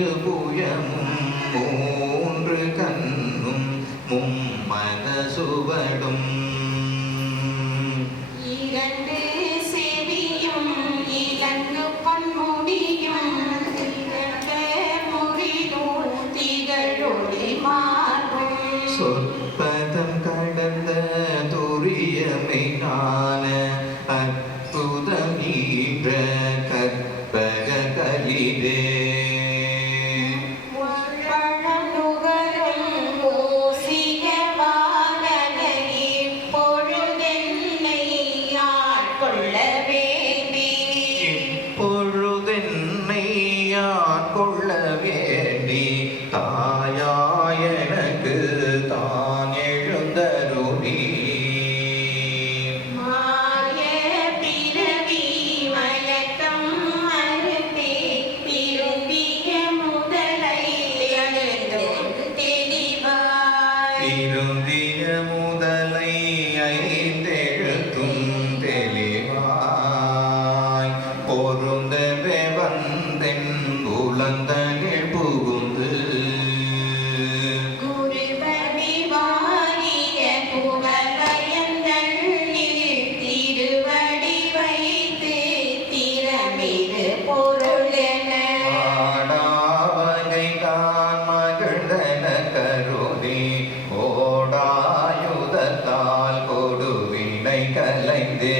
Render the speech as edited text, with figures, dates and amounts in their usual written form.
இருபுயமும் மூன்று கண்ணும் மும்மத சுவடும் இரண்டு செவியும் இலங்கு பன்முடியும் முறிதோள் திகழொளி மாறும் சொற்பதம் கடந்த துரியமை காண அற்புதம் ஈன்ற கற்பக கலிதே கொள்ள வேண்டி தாயாய் எனக்கு தான் எழுந்தருளி மாய பிறவி மயக்கம் மறுத்தே திருந்திய முதலை தெளிவாய் திருந்திய முதலை ஐந்தெழுத்தும் தெளிவாய் பொருந்தவே வந்தென் உலந்தனில் புகுந்து குருபவி வாரிய புகழயந்தண்ணில் திருவடி வைத்து திறமிது பொருளென ஆடாவகை தான் மகிழ்ந்தன கருதி ஓடாயுதத்தால் கொடுவினை கலைந்தே